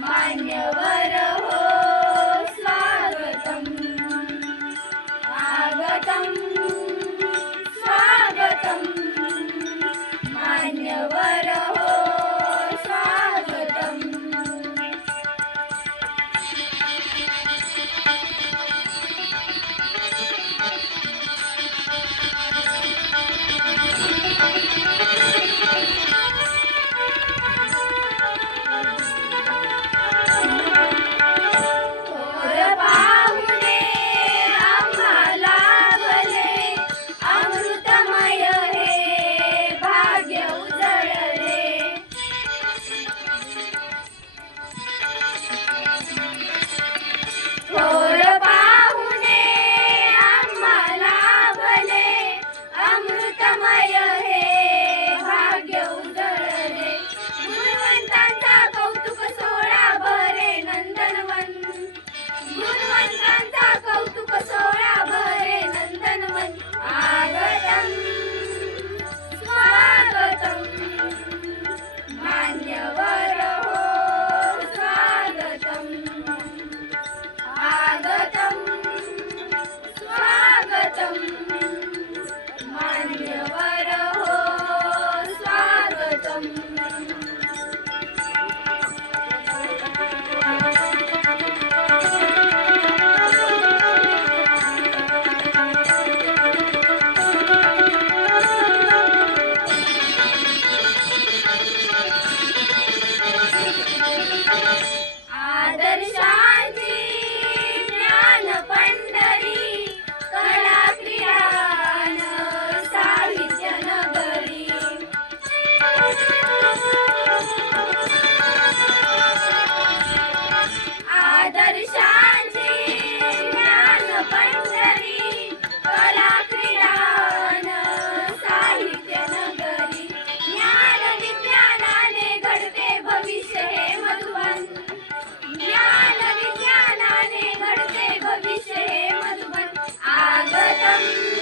My से मधुबन आगतम्।